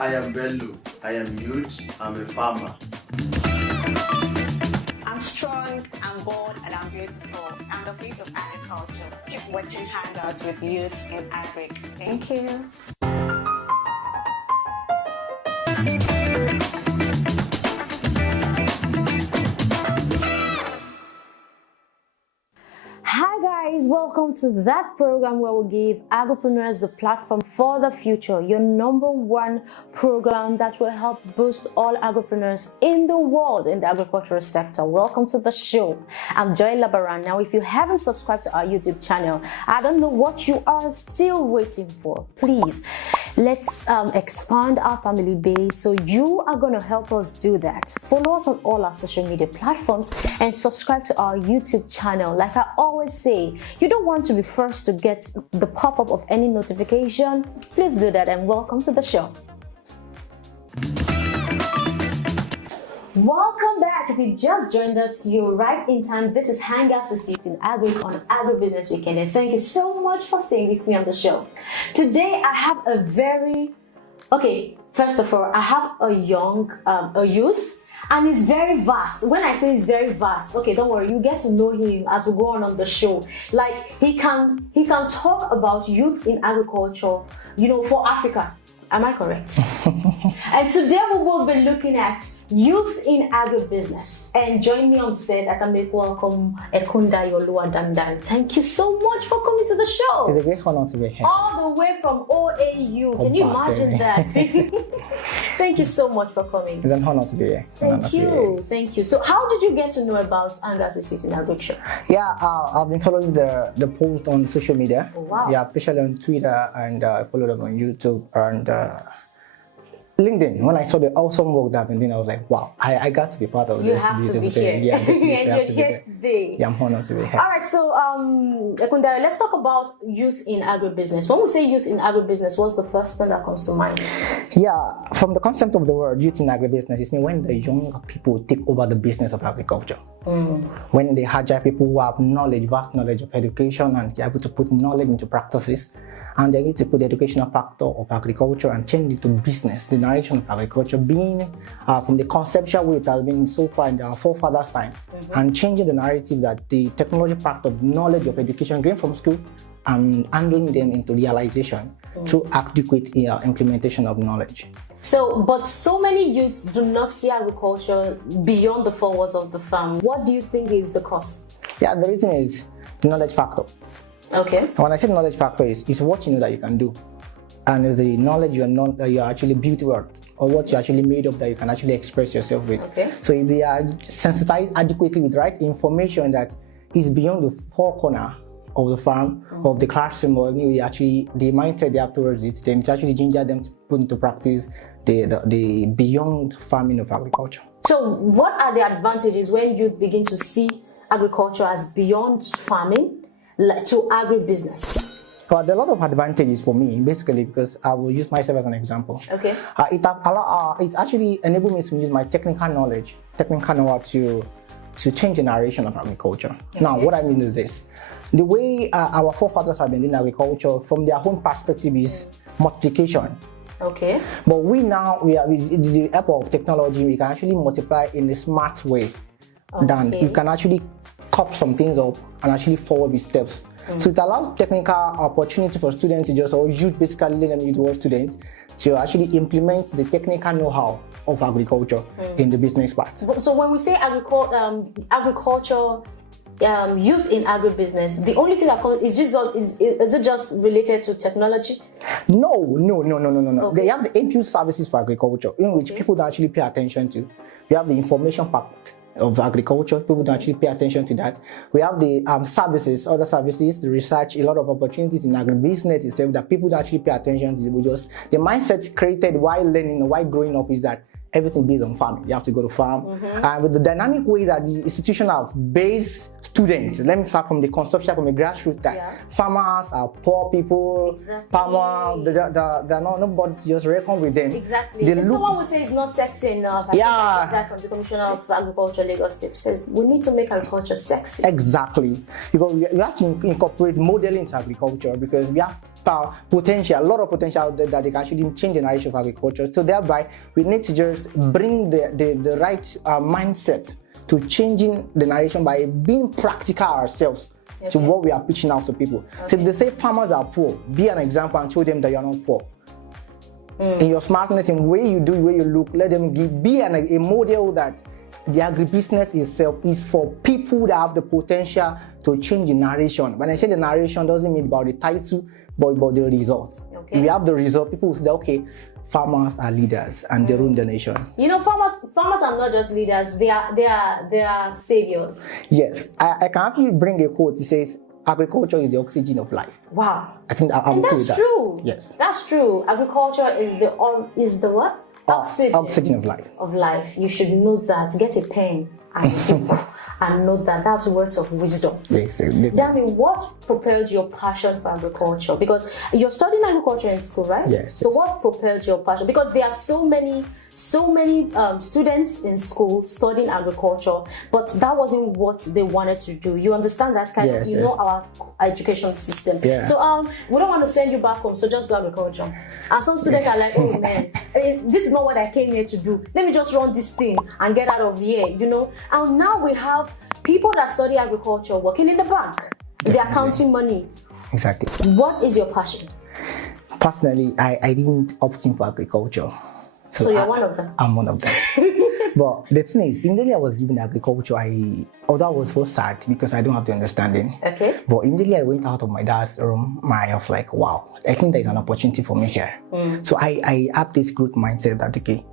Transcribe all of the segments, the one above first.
I am Bello. I am youth. I'm a farmer. I'm strong, I'm bold, and I'm beautiful. I'm the face of agriculture. Keep watching Hangout with youths in Agric. Thank you. Hi guys, welcome to that program where we give agripreneurs the platform for the future, your #1 program that will help boost all agripreneurs in the world in the agricultural sector. Welcome to the show. I'm Joy Labaran. Now, if you haven't subscribed to our YouTube channel, I don't know what you are still waiting for. Please, let's expand our family base, so you are going to help us do that. Follow us on all our social media platforms and subscribe to our YouTube channel. Like I always say, you don't want to be first to get the pop-up of any notification. Please do that, and welcome to the show. Welcome back. If you just joined us, you're right in time. This is Hangout with Youth in Agric on Agribusiness Weekend, and thank you so much for staying with me on the show. Today I have first of all, I have a youth, and it's very vast. When I say it's very vast, okay, don't worry, you get to know him as we go on the show. Like, he can talk about youth in agriculture, for Africa. Am I correct? And today we will be looking at youth in agribusiness. And join me on set as I make welcome Ekundayo, Oluwadamilare. Thank you so much for coming to the show. It's a great honor to be here. All the way from OAU. Can you imagine that? Thank you so much for coming. It's an honor to be here. Thank you. So how did you get to know about Hangout with Youth in Agriculture? Yeah, I've been following the post on social media. Oh, wow. Yeah, especially on Twitter, and I followed them on YouTube and LinkedIn. When I saw the awesome work that I've been doing, I was like, wow, I got to be part of this beautiful thing. Yeah, definitely. And you're here today. Yeah, I'm honored to be here. All right, so Ekundayo, let's talk about youth in agribusiness. When we say youth in agribusiness, what's the first thing that comes to mind? Yeah, from the concept of the word youth in agribusiness, it's mean when the young people take over the business of agriculture. When the agile people who have vast knowledge of education, and are able to put knowledge into practices, and they need to put the educational factor of agriculture and change it to business, the narration of agriculture being from the conceptual way it has been so far in our forefathers' time, and changing the narrative that the technology part of knowledge of education gained from school and handling them into realization through adequate implementation of knowledge. But so many youths do not see agriculture beyond the four walls of the farm. What do you think is the cause? Yeah, the reason is the knowledge factor. Okay. And when I say knowledge factor is what you know that you can do, and is the knowledge you're actually built with, or what you're actually made of that you can actually express yourself with. Okay. So if they are sensitized adequately with the right information that is beyond the four corner of the farm, of the classroom, or the mindset they have towards it, then to actually ginger them to put into practice the beyond farming of agriculture. So what are the advantages when youth begin to see agriculture as beyond farming to agribusiness? Well, there are a lot of advantages for me, basically, because I will use myself as an example. Okay. It actually enabled me to use my technical know-how to change the narration of agriculture. Okay. Now, what I mean is this. The way our forefathers have been doing agriculture from their own perspective is multiplication. Okay. But with the help of technology, we can actually multiply in a smart way. Than you can actually cop some things up and actually forward with steps. So it allows technical opportunity for students to just, or youth basically learn youth world students to actually implement the technical know-how of agriculture in the business part. So when we say agriculture, youth in agribusiness, the only thing that comes is it just related to technology? No. Okay. They have the input services for agriculture, in which people don't actually pay attention to. We have the information part of agriculture, people don't actually pay attention to that. We have the services, other services, the research, a lot of opportunities in agribusiness itself that people don't actually pay attention to. The mindset created while learning, while growing up is that everything based on farming. You have to go to farm. And with the dynamic way that the institution have based students, let me start from the conception, from the grassroots that farmers are poor people, farmers, they're not nobody to just reckon with them. Exactly. And someone would say it's not sexy enough. I think that from the Commissioner of Agriculture, Lagos State, says we need to make agriculture sexy. Exactly. Because we have to incorporate modeling into agriculture, because we have potential, a lot of potential out there that they can actually change the narration of agriculture. So thereby, we need to just bring the right mindset to changing the narration by being practical ourselves to what we are pitching out to people. So if they say farmers are poor, be an example and show them that you are not poor. In your smartness, in the way you do, the way you look, let them be a model that the agribusiness itself is for people that have the potential to change the narration. When I say the narration, doesn't mean about the title, but about the results. If you have the result, people will say, okay, farmers are leaders and they rule the nation. You know, farmers are not just leaders; they are saviors. Yes, I can actually bring a quote. It says, "Agriculture is the oxygen of life." Wow, I think I'm and cool that's with that. true. Yes, that's true. Agriculture is the what? Oxygen of life. Of life. You should know that. Get a pen and book and know that. That's words of wisdom. Yes. Dami, what propelled your passion for agriculture? Because you're studying agriculture in school, right? Yes. So what propelled your passion? Because there are so many students in school studying agriculture, but that wasn't what they wanted to do. You understand that kind of, know, our education system. Yeah. So we don't want to send you back home, so just do agriculture. And some students are like, oh man, this is not what I came here to do. Let me just run this thing and get out of here, you know. And now we have people that study agriculture working in the bank. They are counting money. Exactly. What is your passion? Personally, I didn't opt in for agriculture. So you're one of them? I'm one of them. But the thing is, immediately I was given agriculture, although I was so sad because I don't have the understanding. Okay. But immediately I went out of my dad's room, I was like, wow, I think there's an opportunity for me here. So I have this growth mindset that, okay,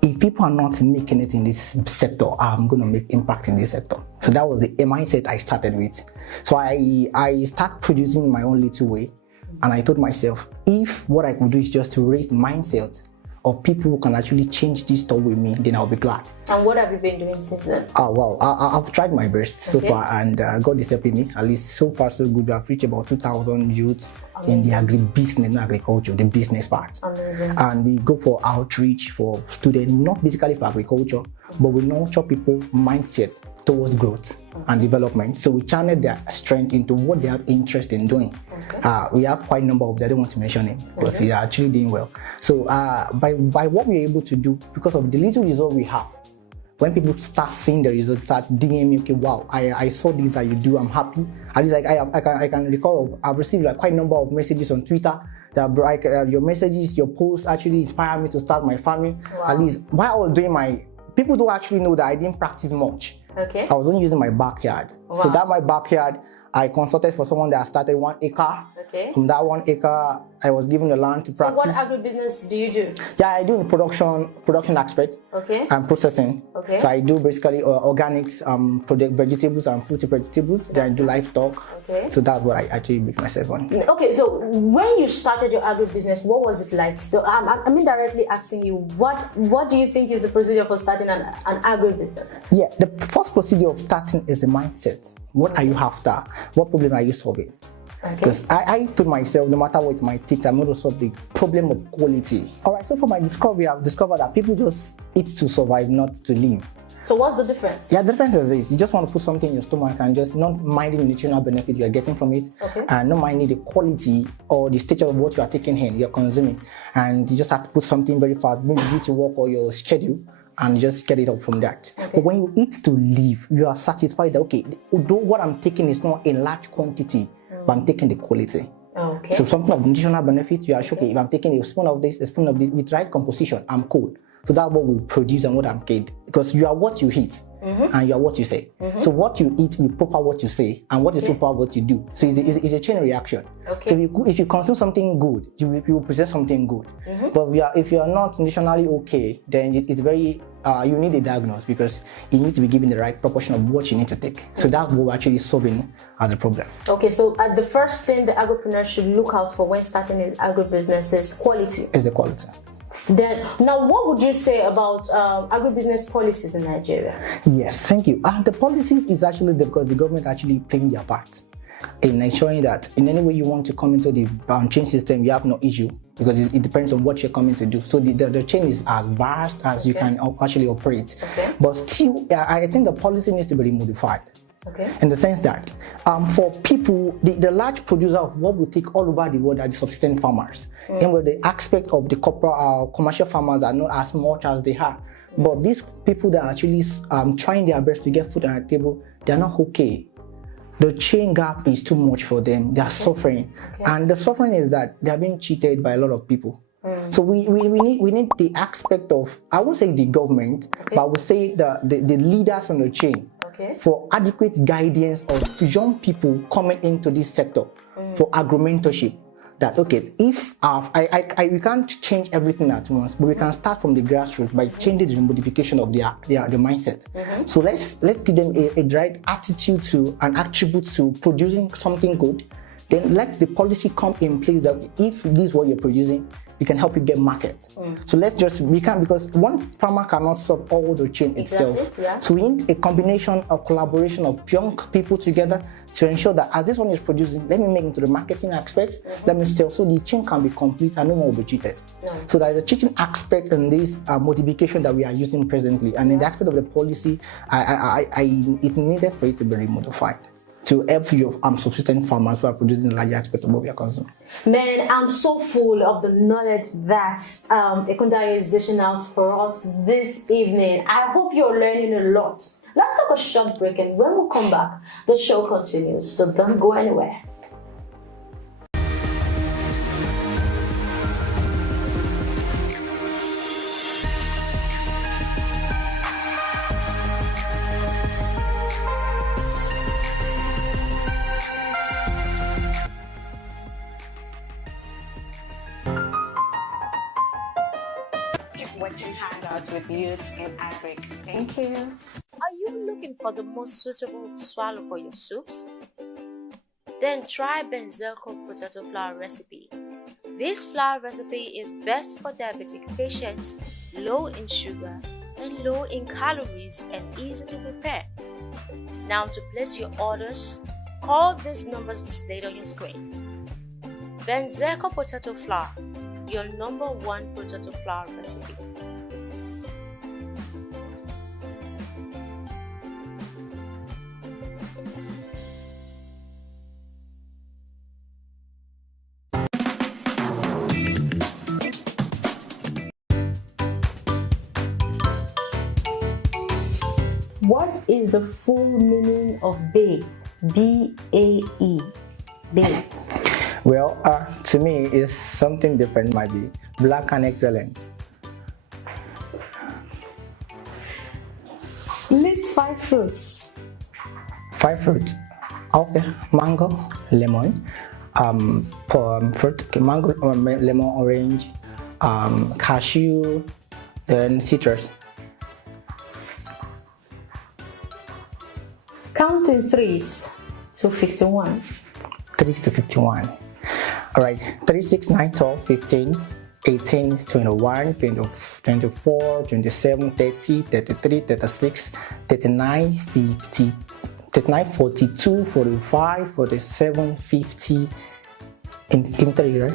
if people are not making it in this sector, I'm going to make impact in this sector. So that was the mindset I started with. So I started producing in my own little way. And I told myself, if what I could do is just to raise the mindset of people who can actually change this stuff with me, then I'll be glad. And what have you been doing since then? Well, I've tried my best so far, and God is helping me. At least so far so good. I've reached about 2,000 youths in the agribusiness, not agriculture, the business part. Amazing. And we go for outreach for students, not basically for agriculture, but we nurture people mindset towards growth and development. So we channel their strength into what they have interest in doing. We have quite a number of them. I don't want to mention him because they are actually doing well. So by what we're able to do, because of the little result we have, when people start seeing the results, start DMing me, okay, wow, I saw this that you do, I'm happy. At least I can recall I've received quite a number of messages on Twitter that your messages, your posts actually inspired me to start my family. Wow. At least while I was doing people don't actually know that I didn't practice much. Okay. I was only using my backyard. Wow. So that my backyard, I consulted for someone that started 1 acre. Okay. From that 1 acre, I was given the land to practice. So what agribusiness do you do? Yeah, I do the production aspect. Okay. And processing. Okay. So I do basically organics, vegetables and fruity vegetables. Then I do livestock. Okay. So that's what I actually make myself on. Okay, so when you started your agribusiness, what was it like? So I'm indirectly asking you, what do you think is the procedure for starting an agribusiness? Yeah, the first procedure of starting is the mindset. What are you after? What problem are you solving? Because I told myself, no matter what it might take, I'm going to solve the problem of quality. All right, so for my discovery, I've discovered that people just eat to survive, not to live. So what's the difference? Yeah, the difference is this. You just want to put something in your stomach and just not minding the nutritional benefit you are getting from it, and not minding the quality or the stage of what you are taking in, you're consuming. And you just have to put something very fast, maybe due to work or your schedule, and just get it up from that. But when you eat to live, you are satisfied that, okay, although what I'm taking is not in large quantity, but I'm taking the quality. Okay. So something of nutritional benefits, you are okay, if I'm taking a spoon of this, with right composition, I'm cool. So that's what will produce and what I'm paid. Because you are what you eat and you are what you say. So what you eat will proper what you say, and what is proper what you do. So it's a chain reaction. So if you consume something good, you will present something good. But if you are not nutritionally okay, then it's very you need a diagnosis, because you need to be given the right proportion of what you need to take. So that will actually solving as a problem. Okay, so the first thing the agripreneur should look out for when starting an agribusiness is quality. Is the quality. Then, now what would you say about agribusiness policies in Nigeria? Yes, thank you. The policies is actually because the government actually playing their part in ensuring that in any way you want to come into the chain system, you have no issue, because it depends on what you're coming to do. So the chain is as vast as you can actually operate. But still, I think the policy needs to be modified. Okay. In the sense that for people, the large producer of what we take all over the world are the subsistence farmers. And where the aspect of the corporate commercial farmers are not as much as they are. But these people that are actually trying their best to get food on the table, they're not okay. The chain gap is too much for them. They are suffering. And the suffering is that they are being cheated by a lot of people. So we need the aspect of, I won't say the government, but I would say the leaders on the chain for adequate guidance of young people coming into this sector for agro-mentorship. That okay, if we can't change everything at once, but we can start from the grassroots by changing the modification of their mindset. So let's give them a right attitude to an attribute to producing something good. Then let the policy come in place that if this is what you're producing, we can help you get market. So we can't, because one farmer cannot solve all the chain itself. So we need a combination, a collaboration of young people together to ensure that as this one is producing, let me make into the marketing aspect, let me sell, so the chain can be complete and no one will be cheated. So there is a cheating aspect in this modification that we are using presently, and in the aspect of the policy, it needed for it to be remodified to help your subsistence farmers who are producing a larger aspect of what we are consuming. Man, I'm so full of the knowledge that Ekundayo is dishing out for us this evening. I hope you're learning a lot. Let's take a short break, and when we come back, the show continues. So don't go anywhere. Watching Hangout with youths in Africa. Thank you. Are you looking for the most suitable swallow for your soups? Then try Benzerco potato flour recipe. This flour recipe is best for diabetic patients, low in sugar and low in calories, and easy to prepare. Now to place your orders, call these numbers displayed on your screen. Benzerco potato flour, your #1 potato flour recipe. What is the full meaning of BAE? B-A-E. BAE. Well, to me, it's something different, might be black and excellent. List 5 fruits. 5 fruits. Okay, mango, lemon, fruit, mango, lemon, orange, cashew, then citrus. Counting 3s to 51. 3s to 51. All right, 3, 6, 9, 12, 15, 18, 21, 20, 24, 27, 30, 33, 36, 39, 50, 39, 42, 45, 47, 50, in 3, right?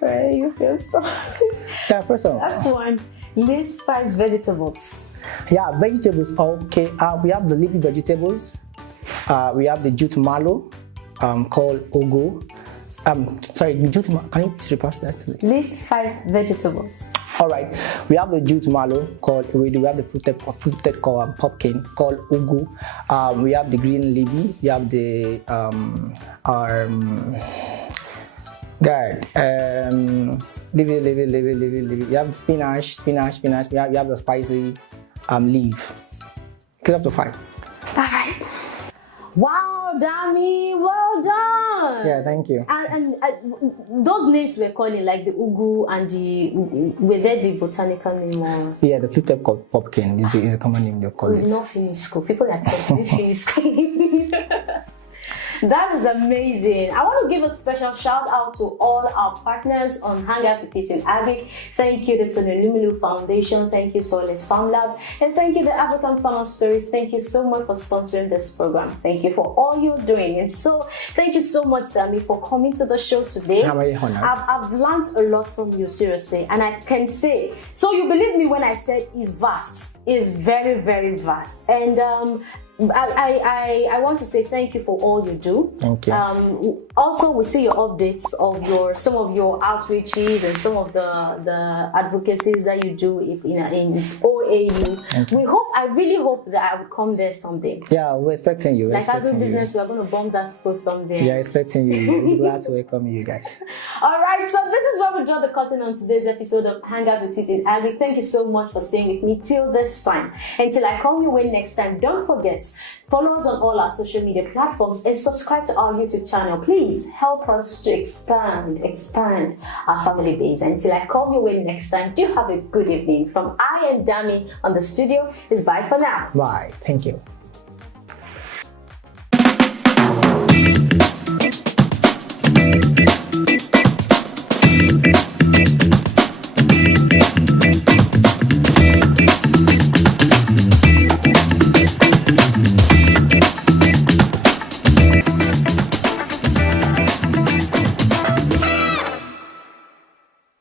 Right, you feel so. Yeah, first of all. Last one. List 5 vegetables. Yeah, vegetables. Okay, we have the leafy vegetables. We have the jute mallow, called ugu. Sorry, jute. Can you please repeat that? List 5 vegetables. All right, we have the jute mallow called ewedu. We have the fruited pumpkin called ugu. We have the green leafy. We have the leafy. We have spinach. We have the spicy leaf. Get up to 5. All right. Wow, Dami, well done. Yeah, thank you. And those names we're calling, like the ugu and were they the botanical name or? Yeah, the fruited pumpkin is the common name they call it. Not finished school. People that didn't finish school. That is amazing. I want to give a special shout out to all our partners on Hangout with Teaching Agric. Thank you, the Tony Lumilu Foundation. Thank you, Solis Farm Lab. And thank you, the African Farmer Stories. Thank you so much for sponsoring this program. Thank you for all you're doing. And so, thank you so much, Dami, for coming to the show today. I've learned a lot from you, seriously. And I can say, so you believe me when I said it's vast. It's very, very vast. And I want to say thank you for all you do. Thank you. Also, we see your updates of some of your outreaches and some of the advocacies that you do in OAU. I really hope that I will come there someday. Yeah, we're expecting you. Like agribusiness, we are going to bomb that school someday. Yeah, expecting you. We're glad to welcome you guys. All right, so this is where we draw the curtain on today's episode of Hangout with Teaching Agric. Thank you so much for staying with me till this time. Until I come your way next time, don't forget, follow us on all our social media platforms and subscribe to our YouTube channel. Please help us to expand our family base. Until I come your way next time, do have a good evening. From I and Dami on the studio is bye for now. Bye. Thank you.